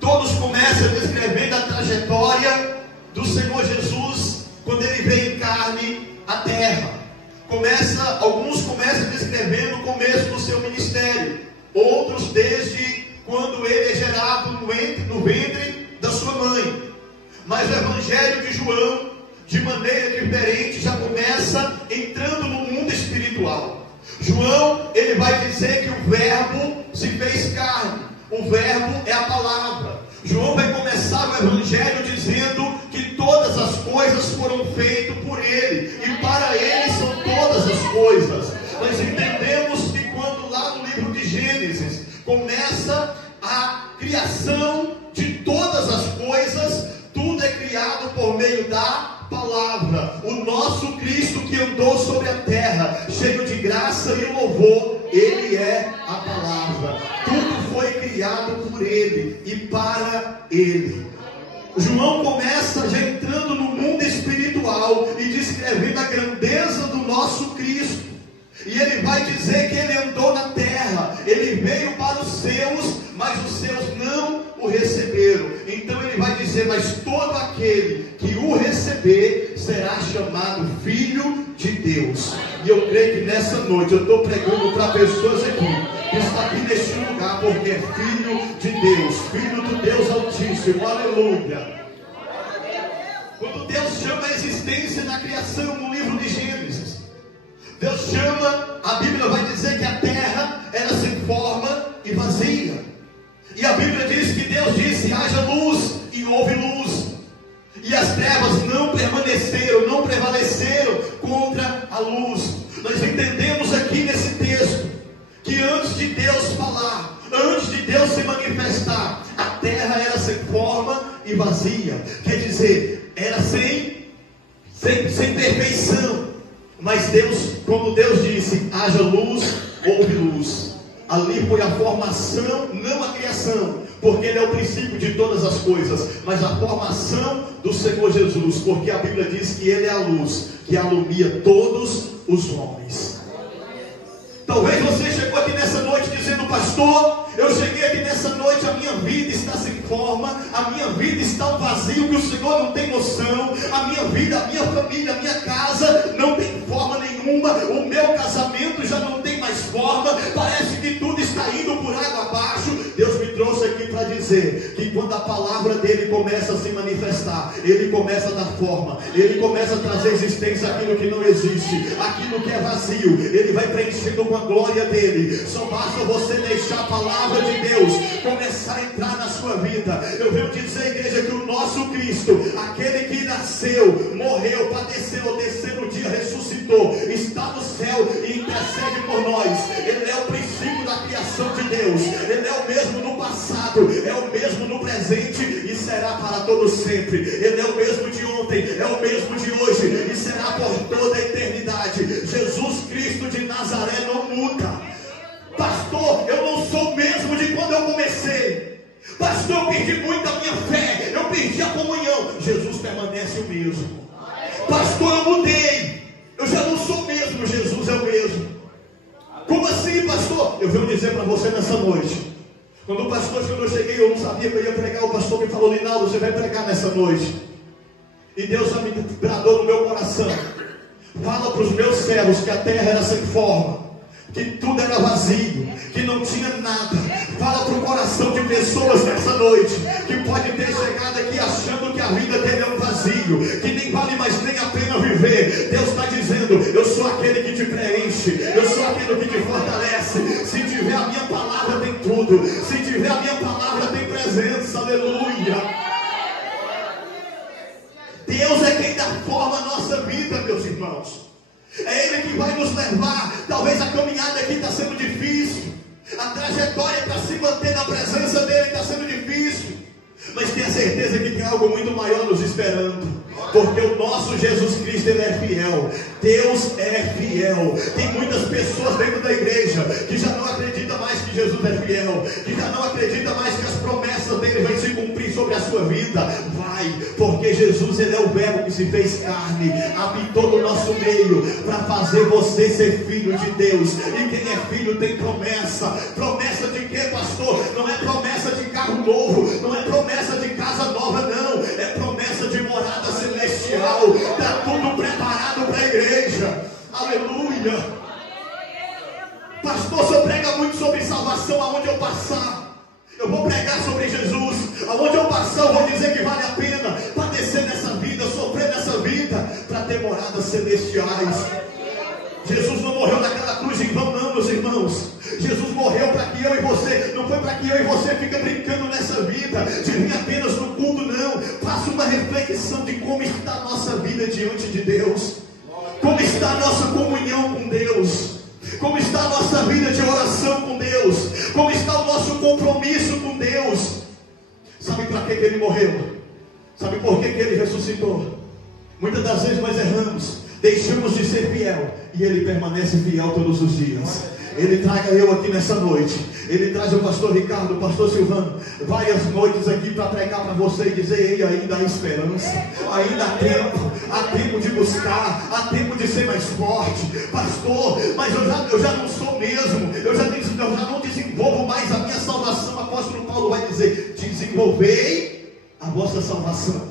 Todos começam descrevendo a trajetória do Senhor Jesus quando ele veio em carne à terra. Alguns começam descrevendo o começo do seu ministério, outros desde quando ele é gerado no ventre da sua mãe. Mas o Evangelho de João, de maneira diferente, já começa entrando no mundo espiritual. João, ele vai dizer que o Verbo se fez carne. O Verbo é a palavra. João vai começar o Evangelho dizendo que todas as coisas foram feitas por ele, e para ele são todas as coisas. Nós entendemos que quando lá no livro de Gênesis começa a criação de todas as coisas, tudo é criado por meio da palavra. O nosso Cristo que andou sobre a terra, cheio de graça e louvor, ele é a palavra. Tudo foi criado por ele e para ele. João começa já entrando no mundo espiritual e descrevendo a grandeza do nosso Cristo. E ele vai dizer que ele andou na terra, ele veio para os seus, mas os seus não o receberam. Então ele vai dizer: mas todo aquele que o receber será chamado filho de Deus. E eu creio que nessa noite eu estou pregando para pessoas aqui que estão aqui neste lugar porque é filho de Deus, filho do Deus Altíssimo. Aleluia. Quando Deus chama a existência na criação, no livro de Gênesis, Deus chama, a Bíblia vai dizer que a terra era sem forma e vazia. E a Bíblia diz que Deus disse: haja luz, e houve luz. E as trevas não permaneceram, não prevaleceram contra a luz. Nós entendemos aqui nesse texto que antes de Deus falar, antes de Deus se manifestar, a terra era sem forma e vazia. Quer dizer, era sem perfeição. Mas Deus, quando Deus disse: haja luz, houve luz. Ali foi a formação, não a criação, porque Ele é o princípio de todas as coisas, mas a formação do Senhor Jesus, porque a Bíblia diz que Ele é a luz que alumia todos os homens. Talvez você chegou aqui nessa noite dizendo: pastor, eu cheguei aqui nessa noite, a minha vida está sem forma, a minha vida está um vazio que o Senhor não tem noção, a minha vida, a minha família, a minha casa não tem forma nenhuma, o meu casamento já não tem mais forma, parece que tudo está indo por água abaixo. Deus me trouxe aqui para dizer que quando a palavra dele começa a se manifestar, ele começa a dar forma, ele começa a trazer existência àquilo que não existe, aquilo que é vazio, ele vai preenchendo com a glória dele. Só basta você deixar a palavra de Deus começar a entrar na sua vida. Eu venho dizer, igreja, que o nosso Cristo, aquele que nasceu, morreu, padeceu, ao terceiro dia ressuscitou, está no céu e intercede por nós. Ele é o princípio da criação de Deus. Ele é o mesmo no passado, é o mesmo no presente e será para todo sempre. Ele é o mesmo de ontem, é o mesmo de hoje e será por toda a eternidade. Jesus Cristo de Nazaré não muda. Pastor, eu não sou o mesmo de quando eu comecei. Pastor, eu perdi muito a minha fé, eu perdi a comunhão. Jesus permanece o mesmo. Pastor, eu mudei, eu já não sou o mesmo. Jesus é o mesmo. Como assim, pastor? Eu venho dizer para você nessa noite. Quando o pastor, quando eu cheguei, eu não sabia que eu ia pregar. O pastor me falou: Linaldo, você vai pregar nessa noite. E Deus já me bradou no meu coração: fala para os meus servos que a terra era sem forma, que tudo era vazio, que não tinha nada. Fala para o coração de pessoas nessa noite que pode ter chegado aqui achando que a vida dele é um vazio, que nem vale mais nem a pena viver. Deus está dizendo: eu sou aquele que te preenche, eu sou aquele que te fortalece. Se tiver a minha palavra, tem tudo. Se tiver a minha palavra, tem presença. Aleluia. Deus é quem dá forma à nossa vida, meus irmãos. É Ele que vai nos levar. Talvez a caminhada aqui está sendo difícil, a trajetória para se manter na presença dEle está sendo difícil, mas tenha certeza que tem algo muito maior nos esperando, porque o nosso Jesus Cristo, Ele é fiel. Deus é fiel. Tem muitas pessoas dentro da igreja que já não acreditam mais que Jesus é fiel, que já não acreditam mais que as promessas dele vão se cumprir sobre a sua vida. Vai, porque Jesus, Ele é o Verbo que se fez carne, habitou no nosso meio para fazer você ser filho de Deus. E quem é filho tem promessa. Promessa de quê, pastor? Não é promessa de carro novo, não é promessa salvação, vou dizer que vale a pena padecer nessa vida, sofrer nessa vida, para ter moradas celestiais. Jesus não morreu naquela cruz em vão, não, meus irmãos. Jesus morreu para que eu e você, não foi para que eu e você fique brincando nessa vida, de vir apenas no culto, não. Faça uma reflexão de como está a nossa vida diante de Deus, como está a nossa comunhão com Deus, como está a nossa vida de oração com Deus, como está o nosso compromisso com Deus. Sabe para que Ele morreu? Sabe por que Ele ressuscitou? Muitas das vezes nós erramos, deixamos de ser fiel, e Ele permanece fiel todos os dias. Ele traga eu aqui nessa noite, Ele traz o pastor Ricardo, o pastor Silvano, várias noites aqui para pregar para você e dizer: ei, ainda há esperança, ainda há tempo de buscar, há tempo de ser mais forte. Pastor, mas eu já não sou mesmo, eu já não desenvolvo mais a minha salvação. O apóstolo Paulo vai dizer: desenvolvei a vossa salvação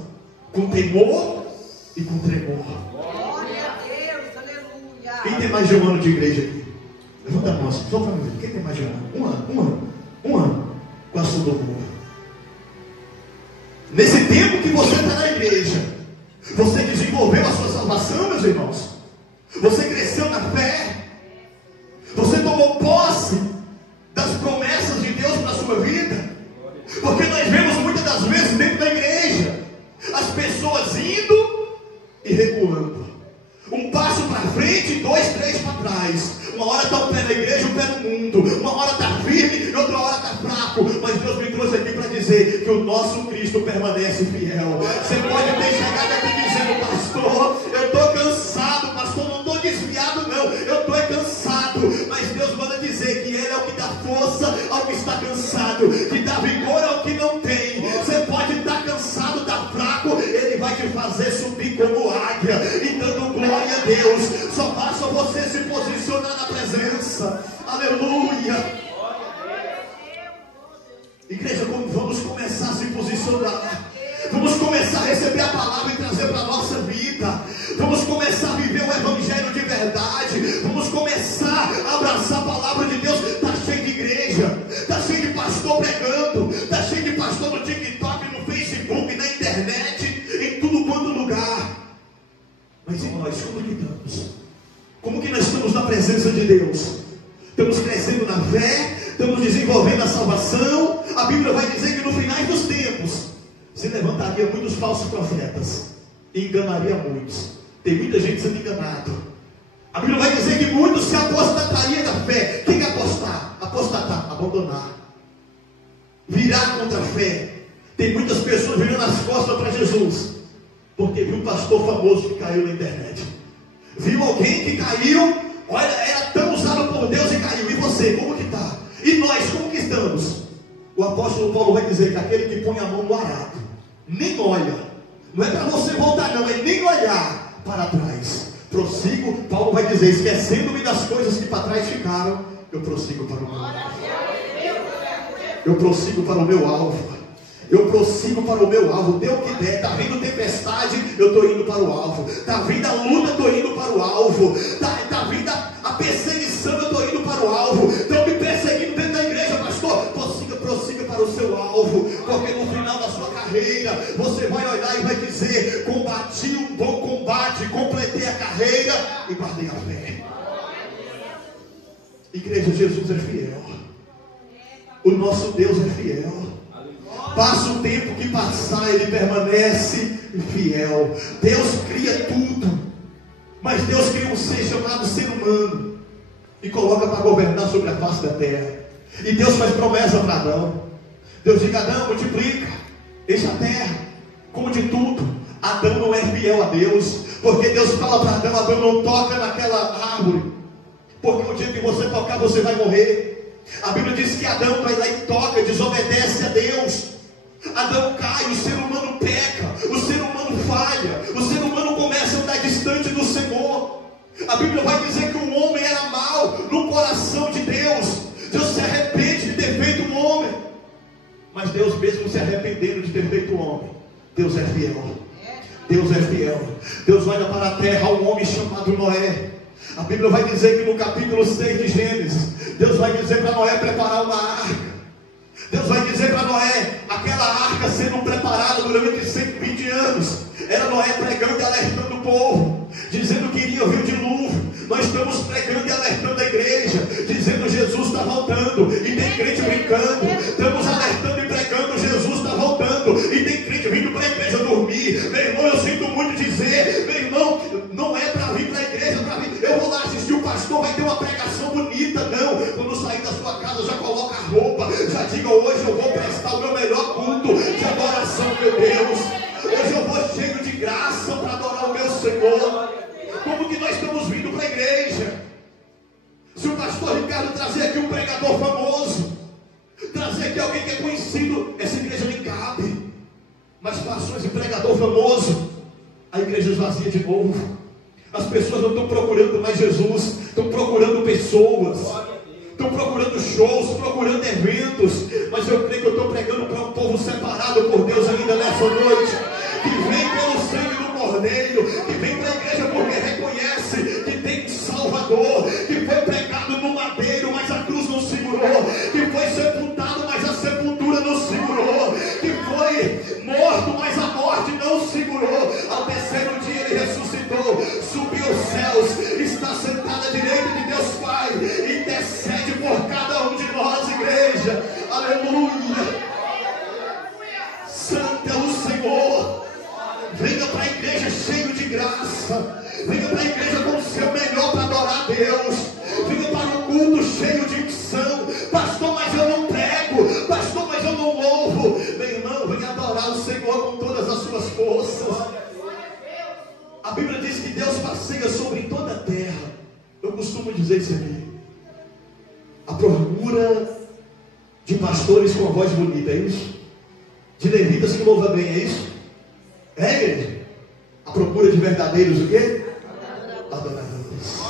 com temor e com tremor. Glória a Deus, aleluia. Quem tem mais de um ano de igreja aqui? Levanta a mão, só para mim. Quem tem mais de um ano? Um ano. Quase todo mundo. Nesse tempo que você está na igreja, você desenvolveu a sua salvação, meus irmãos? Você cresceu na fé? Você tomou posse das promessas de Deus para a sua vida? Porque nós vemos muitas das vezes dentro da igreja as pessoas indo e recuando. Um passo para frente, 2, 3 para trás. Uma hora está o pé na igreja, o pé no mundo. Uma hora está firme e outra hora está fraco. Mas Deus me trouxe aqui para dizer que o nosso Cristo permanece fiel. Você pode ter chegado aqui dizendo: pastor, eu estou cansado. Pastor, não estou desviado não, eu estou cansado. Mas Deus manda dizer que Ele é o que dá força ao que está cansado, que dá vigor ao que não tem. Você pode estar cansado, estar fraco, Ele vai te fazer subir como águia e dando glória a Deus. Só basta você se posicionar na presença. Aleluia. Igreja, vamos começar a se posicionar. Vamos começar a receber a palavra e trazer para a nossa vida. Vamos começar a viver o evangelho de verdade. Vamos começar a abraçar a palavra de Deus. Está cheio de igreja, está cheio de pastor pregando, está cheio de pastor no TikTok, no Facebook, na internet, em tudo quanto lugar. Mas e nós, como que estamos? Como que nós estamos na presença de Deus? Estamos crescendo na fé? Estamos desenvolvendo a salvação? A Bíblia vai dizer que no final dos tempos se levantaria muitos falsos profetas e enganaria muitos. Tem muita gente sendo enganado. A Bíblia vai dizer que muitos se apostatariam da fé. Quem apostar? Apostatar, abandonar, virar contra a fé. Tem muitas pessoas virando as costas para Jesus, porque viu um pastor famoso que caiu na internet. Viu alguém que caiu, olha, era tão usado por Deus e caiu. E você, como que está? E nós, como que estamos? O apóstolo Paulo vai dizer que aquele que põe a mão no arado, nem olha, não é para você voltar não, é nem olhar para trás. Prossigo, Paulo vai dizer, esquecendo-me das coisas que para trás ficaram, eu prossigo para o meu alvo. Eu prossigo para o meu alvo. Eu prossigo para o meu alvo, dê o que der. Está vindo tempestade, eu estou indo para o alvo. Está vindo a luta, eu estou indo para o alvo. Está vindo a perseguição, eu estou indo para o alvo. Estão me perseguindo dentro da igreja, pastor. Prossiga para o seu alvo, porque no final da sua carreira você vai olhar e vai dizer: combati um bom combate, completei a carreira e guardei a fé. Igreja, Jesus é fiel. O nosso Deus é fiel. Passa o tempo que passar, Ele permanece fiel. Deus cria tudo, mas Deus cria um ser chamado ser humano e coloca para governar sobre a face da terra. E Deus faz promessa para Adão. Deus diz: Adão, multiplica, enche a terra, como de tudo. Adão não é fiel a Deus, porque Deus fala para Adão: Adão, não toca naquela árvore, porque o dia que você tocar você vai morrer. A Bíblia diz que Adão vai lá e toca, desobedece a Deus. Adão cai, o ser humano peca, o ser humano falha, o ser humano começa a andar distante do Senhor. A Bíblia vai dizer que o homem era mau no coração de Deus. Deus se arrepende de ter feito um homem, mas Deus, mesmo se arrependendo de ter feito um homem, Deus é fiel. Deus é fiel. Deus olha para a terra, um homem chamado Noé. A Bíblia vai dizer que no capítulo 6 de Gênesis, Deus vai dizer para Noé preparar uma arca. Deus vai dizer para Noé, aquela arca sendo preparada, durante 120 anos. Era Noé pregando e alertando o povo, dizendo que iria vir o dilúvio. Nós estamos pregando e alertando a igreja, dizendo Jesus está voltando, e tem crente brincando. Estamos alertando e pregando, Jesus está voltando, e tem crente vindo para a igreja dormir. Meu irmão, eu sinto muito dizer, meu irmão, não é para vir para a igreja, para vir. Eu vou lá assistir o pastor, vai ter uma pregação bonita, não. Quando sair da sua casa, já coloca a roupa, já diga: hoje eu vou prestar o meu melhor culto de adoração, meu Deus. Hoje eu vou cheio de graça para adorar o meu Senhor. Como que nós estamos vindo para a igreja? Se o pastor Ricardo trazer aqui um pregador famoso, trazer aqui alguém que é conhecido, essa igreja nem cabe. Mas passou esse pregador famoso, a igreja esvazia de novo. As pessoas não estão procurando mais Jesus, estão procurando pessoas, estão procurando shows, procurando eventos. Mas eu creio que eu estou pregando para um povo separado por Deus ainda nessa noite, que vem pelo sangue do Cordeiro, que vem para a igreja porque reconhece que tem um Salvador, que foi pregado no madeiro, mas a cruz não segurou, que foi sepultado, mas a sepultura não segurou, que foi morto, mas a morte não segurou. Ao terceiro dia ele ressuscitou, subiu aos céus, está sentado à direita de Deus Pai, intercede por cada um de nós, igreja. Aleluia. Santo é o Senhor. Venha para a igreja cheio de graça. Venha para a igreja com o seu melhor para adorar a Deus. Venha para um culto cheio de unção. Pastor, mas eu não prego. Pastor, mas eu não louvo. Meu irmão, venha adorar o Senhor com todas as suas forças. A Bíblia diz que Deus passeia sobre toda a terra. Eu costumo dizer isso aqui: a procura de pastores com a voz bonita, é isso? De levitas que louvam bem, é isso? É, igreja? A procura de verdadeiros o quê? Adoradores.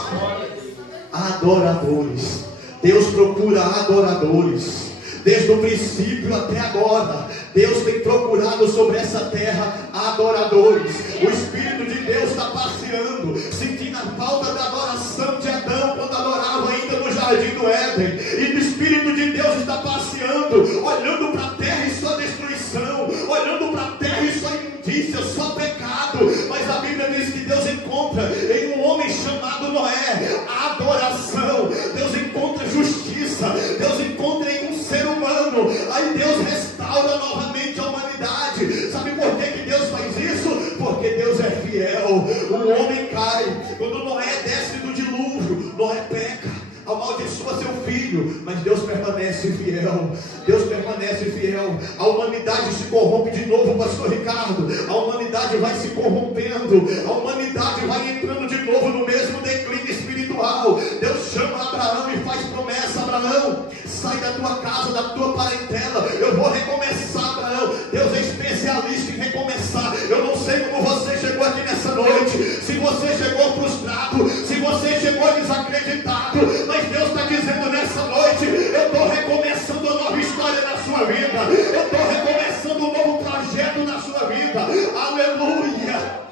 Adoradores. Deus procura adoradores. Desde o princípio até agora, Deus tem procurado sobre essa terra adoradores. O Espírito de Deus está passeando, sentindo a falta da adoração de Adão quando adorava ainda no jardim do Éden. E o Espírito de Deus está passeando, olhando para a terra e sua destruição, olhando para a terra e sua imundícia, só pecado. Mas a Bíblia diz que Deus encontra em um homem chamado Noé adoração. Deus encontra justiça. Deus encontra em um ser humano. Aí Deus restaura novamente a humanidade. Sabe por que Deus faz isso? Porque Deus é fiel. O homem cai. Quando Noé desce do dilúvio, Noé peca, amaldiçoa seu filho, mas Deus permanece fiel. Deus permanece fiel. A humanidade se corrompe de novo, pastor Ricardo. A humanidade vai se corrompendo. A humanidade vai entrando de novo no mesmo declínio espiritual. Deus chama Abraão e faz promessa: Abraão, sai da tua casa, da tua parentela, eu vou recomeçar, Abraão. Deus é especialista em recomeçar. Eu não sei como você chegou aqui nessa noite, se você chegou frustrado, se você chegou desacreditado, mas Deus está dizendo nessa noite: eu estou recomeçando uma nova história na sua vida, eu estou recomeçando um novo projeto na sua vida. Aleluia.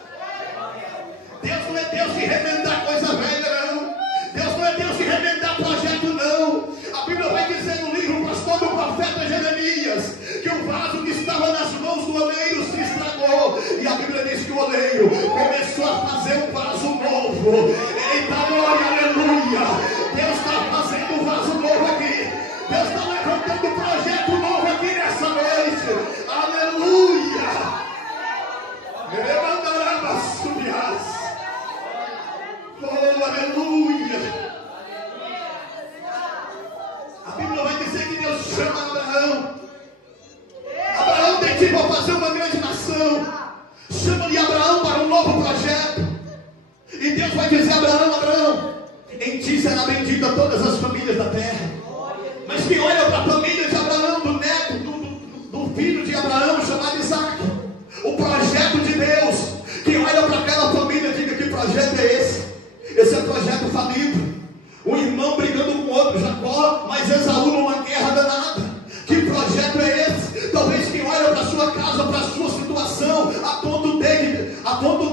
Deus não é Deus de remendar coisa velha, não. Deus não é Deus de remendar projeto, não. A Bíblia vai dizer no livro, pastor, do profeta Jeremias, que o vaso que estava nas mãos do oleiro se estragou. E a Bíblia diz que o oleiro começou a fazer um vaso novo. Eita, glória, aleluia. Deus está fazendo um vaso novo aqui. Deus está levantando um projeto novo aqui nessa noite. Aleluia. Oh, aleluia. A Bíblia vai dizer que Deus chama Abraão. Abraão tem tipo a fazer uma grande nação. Chama-lhe Abraão para um novo projeto. E Deus vai dizer: Abraão, Abraão, em ti será bendita todas as famílias da terra. Mas quem olha para a família de Abraão, do neto, do filho de Abraão, chamado Isaac, o projeto de Deus, quem olha para aquela família, diga: que projeto é esse? Esse é projeto falido. Um irmão brigando com o outro, Jacó, mas Esaú numa guerra danada. Que projeto é esse? Talvez quem olha para a sua casa, para a sua situação, aponta o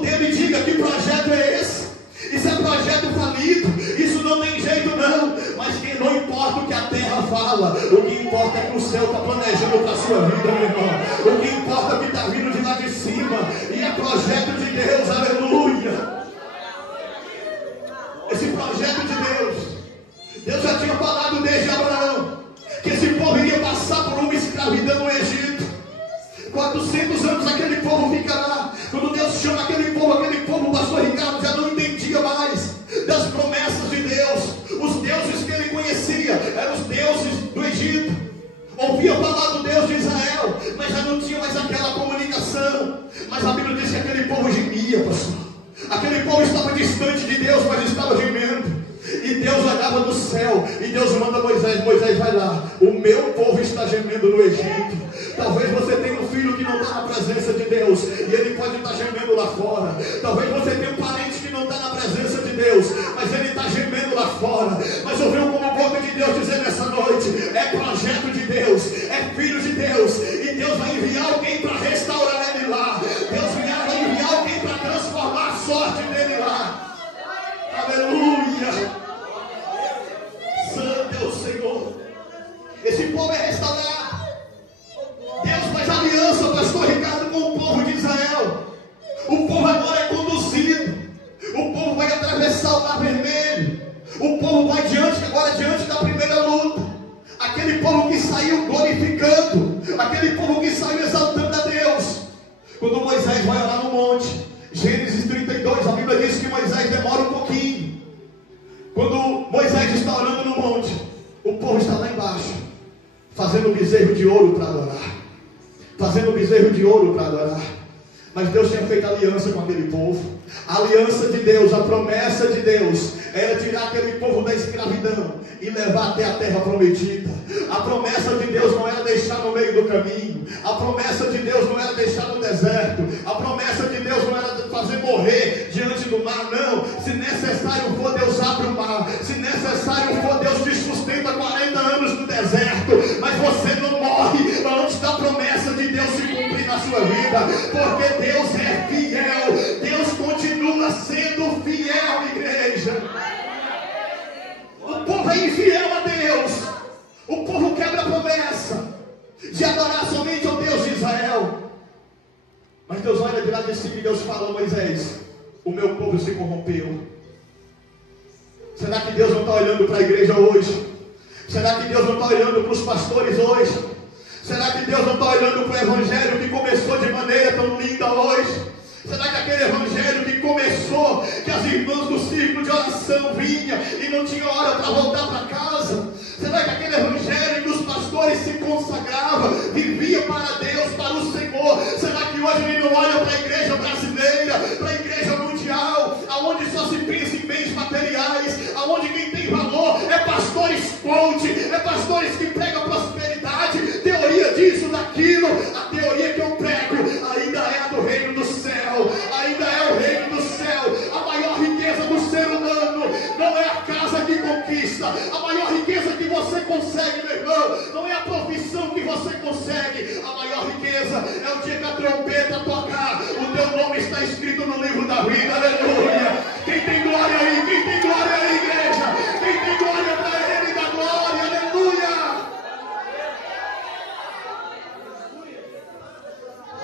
dedo e diga: que projeto é esse? Isso é projeto falido. Isso não tem jeito, não. Mas que não importa o que a terra fala, o que importa é que o céu está planejando para a sua vida, meu irmão. O que importa é o que está vindo de lá projeto de Deus, aleluia. Esse projeto de Deus já tinha falado desde Abraão, que esse povo iria passar por uma escravidão no Egito. 400 anos aquele povo ficará. Quando Deus chama aquele povo, o pastor Ricardo já não entendia mais das promessas de Deus. Os deuses que ele conhecia eram os deuses do Egito. Ouvia falar do Deus de Israel, mas já não tinha mais aquela comunicação. Mas a Bíblia diz que aquele povo gemia, pastor. Aquele povo estava distante de Deus, mas estava gemendo. E Deus olhava do céu, e Deus manda Moisés: Moisés, vai lá, o meu povo está gemendo no Egito. Talvez você tenha um filho que não está na presença de Deus, e ele pode estar gemendo lá fora. Talvez você tenha um parente que não está na presença de Deus, mas ele está gemendo lá fora. Mas ouviu como boca de Deus dizer nessa noite: é projeto de Deus, é filho de Deus, e Deus vai enviar alguém para restaurar ele lá. Deus vai enviar alguém para transformar a sorte dele lá. Aleluia. Santo é o Senhor. Esse povo é restaurado. Deus faz aliança, pastor Ricardo, com o povo de Israel. O povo agora é conduzido. O povo vai atravessar o Mar Vermelho. O povo vai diante da primeira luta. Aquele povo que saiu glorificando, aquele povo que saiu exaltando a Deus. Quando Moisés vai orar no monte, Gênesis 32, a Bíblia diz que Moisés demora um pouquinho. Quando Moisés está orando no monte, o povo está lá embaixo, fazendo um bezerro de ouro para adorar. Mas Deus tinha feito aliança com aquele povo. A aliança de Deus, a promessa de Deus, era tirar aquele povo da escravidão e levar até a terra prometida. A promessa de Deus não era deixar no meio do caminho. A promessa de Deus não era deixar no deserto. A promessa de Deus não era fazer morrer diante do mar, não. Se necessário for, Deus abre o mar. Se necessário for, Deus te sustenta 40 anos no deserto. Mas você não morre antes da promessa de Deus se cumprir na sua vida, porque Deus é fiel. Deus continua sendo fiel, igreja. O povo é infiel a Deus. O povo quebra a promessa de adorar somente ao Deus de Israel. Mas Deus olha de lá de cima e Deus fala a Moisés: o meu povo se corrompeu. Será que Deus não está olhando para a igreja hoje? Será que Deus não está olhando para os pastores hoje? Será que Deus não está olhando para o evangelho que começou de maneira tão linda hoje? Será que aquele evangelho que começou, que as irmãs do círculo de oração vinham e não tinha hora para voltar para casa? Será que aquele evangelho que os pastores se consagravam, vivia para Deus, para o Senhor? Será que hoje ele não olha para a igreja brasileira, para a igreja mundial, aonde só se pensa em bens materiais, aonde quem tem valor é pastores coach, é pastores que pregam prosperidade, teoria disso, daquilo? A teoria que eu prego ainda é a do reino do céu, ainda é o reino do céu. A maior riqueza do ser humano não é a casa que conquista, a maior riqueza que você consegue, meu irmão, não é a profissão que você consegue. A maior riqueza é o dia que a trombeta tocar, o teu nome está escrito no livro da vida. Aleluia. Quem tem glória aí? Quem tem glória aí, igreja? Quem tem glória para ele, dá glória. Aleluia.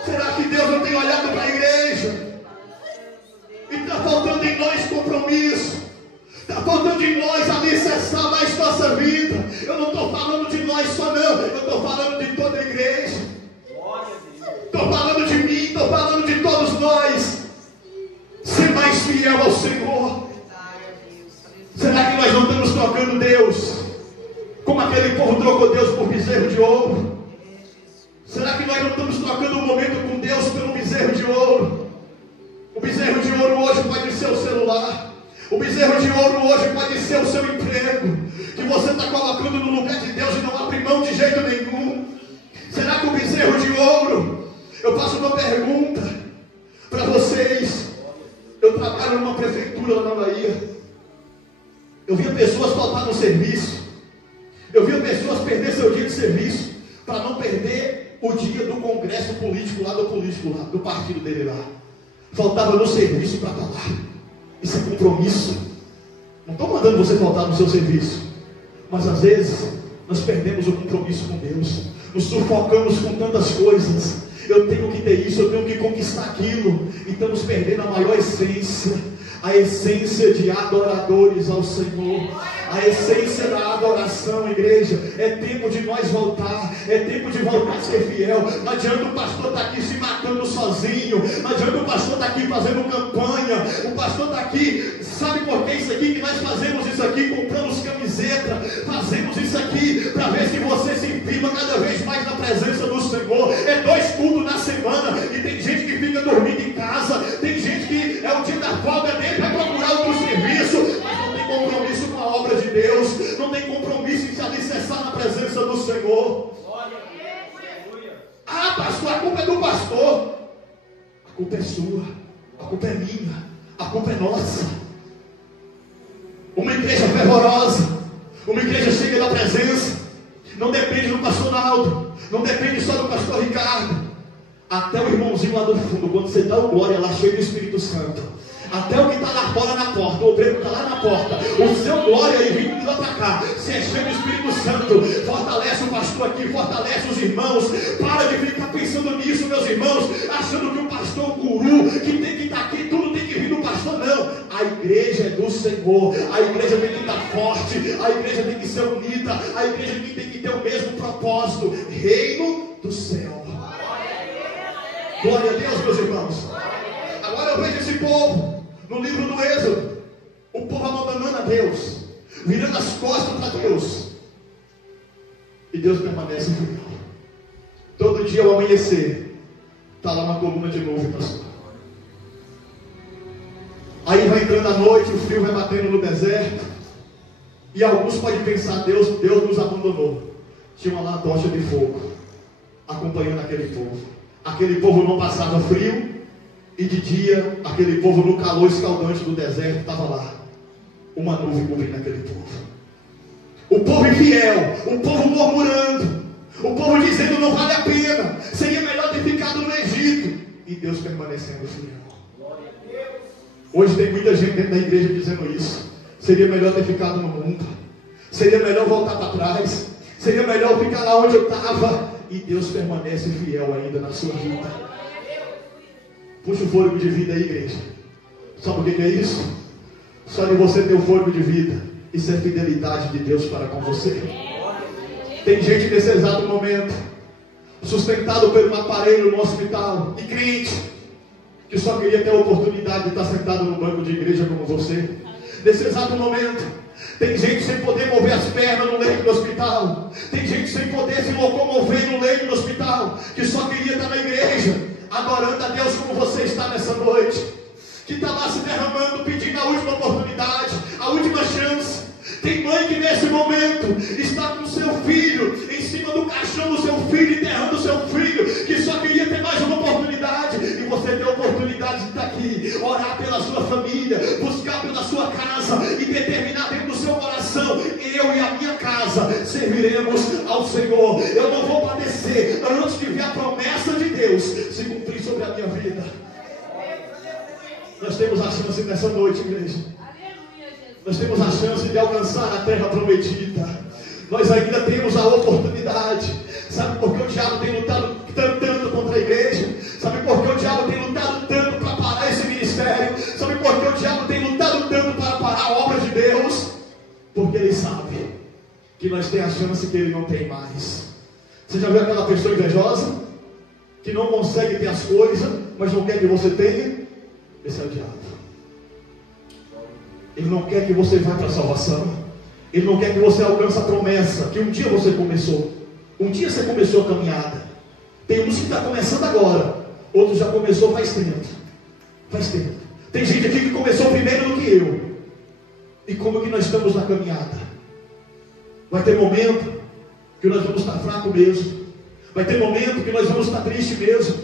Será que Deus não tem olhado para a igreja? E está faltando em nós compromisso. Está faltando em nós alicerçar mais nossa vida. Eu não estou falando de nós só, não. Eu estou falando de toda a igreja. Estou falando de mim, estou falando de todos nós. Ser mais fiel ao Senhor. Será que nós não estamos trocando Deus como aquele povo trocou Deus por bezerro de ouro? Será que nós não estamos trocando um momento com Deus pelo bezerro de ouro? O bezerro de ouro hoje pode ser o celular. O bezerro de ouro hoje pode ser o seu emprego, que você está colocando no lugar de Deus e não abre mão de jeito nenhum. Será que o bezerro de ouro? Eu faço uma pergunta para vocês. Eu trabalho numa prefeitura lá na Bahia. Eu via pessoas faltar no serviço. Eu via pessoas perder seu dia de serviço para não perder o dia do congresso político lá, do partido dele lá. Faltava no serviço para estar lá. Isso é compromisso. Não estou mandando você faltar no seu serviço, mas às vezes nós perdemos o compromisso com Deus, nos sufocamos com tantas coisas eu tenho que ter isso, eu tenho que conquistar aquilo. E estamos perdendo a maior essência, a essência de adoradores ao Senhor, a essência da adoração, igreja. É tempo de nós voltar, é tempo de voltar a ser fiel. Não adianta o pastor estar aqui se matando sozinho, não adianta o pastor estar aqui fazendo campanha, o pastor está aqui, sabe por que isso aqui? Que nós fazemos isso aqui, compramos camiseta, fazemos isso aqui para ver se você se firma cada vez mais na presença do Senhor. É 2 cultos na semana, e tem gente que fica dormindo em casa, tem gente que é o dia da folga dele, vai procurar outro serviço, mas não tem compromisso com a obra de Deus, não tem compromisso em se alicerçar na presença do Senhor. Ah, pastor, a culpa é do pastor. A culpa é sua, a culpa é minha, a culpa é nossa. Uma igreja fervorosa, uma igreja cheia da presença, não depende do pastor Naldo, não depende só do pastor Ricardo. Até o irmãozinho lá do fundo, quando você dá o glória lá cheio do Espírito Santo, até o que está lá fora na porta, o obreiro que está lá na porta, o seu glória aí vindo lá para cá, se é cheio do Espírito Santo, fortalece o pastor aqui, fortalece os irmãos. Para de ficar pensando nisso, meus irmãos, achando que o pastor é um guru, que tem que estar aqui, tudo tem que vir do pastor. Não, a igreja é do Senhor, a igreja tem que estar forte, a igreja tem que ser unida, a igreja tem que ter o mesmo propósito, reino do céu. Glória a Deus, meus irmãos. Agora eu vejo esse povo no livro do Êxodo, o povo abandonando a Deus, virando as costas para Deus, e Deus permanece fiel. Todo dia ao amanhecer está lá uma coluna de nuvem, pastor. Aí vai entrando a noite, o frio vai batendo no deserto, e alguns podem pensar: Deus nos abandonou. Tinha lá uma tocha de fogo acompanhando aquele povo. Aquele povo não passava frio, e de dia, aquele povo no calor escaldante do deserto estava lá, uma nuvem cobrindo aquele povo. O povo infiel, o povo murmurando, o povo dizendo: não vale a pena, seria melhor ter ficado no Egito. E Deus permanecendo fiel. Hoje tem muita gente dentro da igreja dizendo isso: seria melhor ter ficado no mundo, seria melhor voltar para trás, seria melhor ficar lá onde eu estava. E Deus permanece fiel ainda na sua vida. Puxa o fôlego de vida aí, igreja. Sabe o que é isso? Só de você ter o fôlego de vida, isso é fidelidade de Deus para com você. Tem gente nesse exato momento sustentado por um aparelho no hospital, e crente que só queria ter a oportunidade de estar sentado no banco de igreja como você. Nesse exato momento tem gente sem poder mover as pernas no leito do hospital, tem gente sem poder se locomover no leito do hospital, que só queria estar na igreja adorando a Deus como você está nessa noite, que está lá se derramando, pedindo a última oportunidade, a última chance. Tem mãe que nesse momento está com seu filho em cima do caixão do seu filho, enterrando o seu filho, que só queria ter mais uma oportunidade, e você tem a oportunidade de estar aqui, orar pela sua família, buscar pela sua casa e determinar dentro do seu coração: eu e a minha casa serviremos ao Senhor. Eu não vou padecer antes de ver a promessa de Deus se cumprir sobre a minha vida. Nós temos a chance nessa noite, igreja. Nós temos a chance de alcançar a terra prometida. Nós ainda temos a oportunidade. Sabe por que o diabo tem lutado tanto contra a igreja? Sabe por que o diabo tem lutado tanto para parar esse ministério? Sabe por que o diabo tem lutado tanto para parar a obra de Deus? Porque ele sabe que nós temos a chance que ele não tem mais. Você já viu aquela pessoa invejosa? Que não consegue ter as coisas, mas não quer que você tenha? Esse é o diabo. Ele não quer que você vá para a salvação. Ele não quer que você alcance a promessa que um dia você começou. Um dia você começou a caminhada. Tem uns que está começando agora, outros já começou faz tempo. Tem gente aqui que começou primeiro do que eu. E como que nós estamos na caminhada? Vai ter momento que nós vamos estar fracos mesmo. Vai ter momento que nós vamos estar tristes mesmo.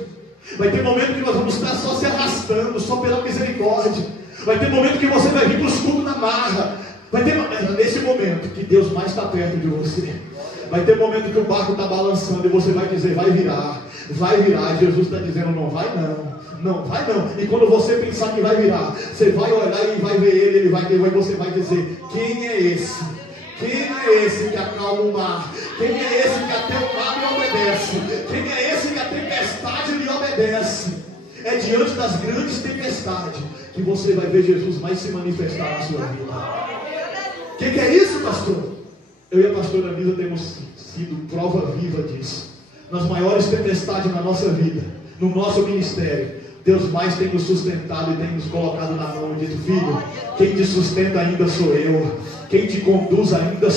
Vai ter momento que nós vamos estar só se arrastando, só pela misericórdia. Vai ter momento que você vai vir para os cultos na marra. Vai ter nesse momento que Deus mais está perto de você. Vai ter momento que o barco está balançando e você vai dizer: vai virar, vai virar. Jesus está dizendo: não vai não, não vai não. E quando você pensar que vai virar, você vai olhar e vai ver ele vai ter, e você vai dizer: quem é esse? Quem é esse que acalma o mar? Quem é esse que até o mar lhe obedece? Quem é esse que a tempestade lhe obedece? É diante das grandes tempestades que você vai ver Jesus mais se manifestar na sua vida. O que é isso, pastor? Eu e a pastora Anisa temos sido prova viva disso. Nas maiores tempestades na nossa vida, no nosso ministério, Deus mais tem nos sustentado e tem nos colocado na mão e dito: filho, quem te sustenta ainda sou eu, quem te conduz ainda sou eu.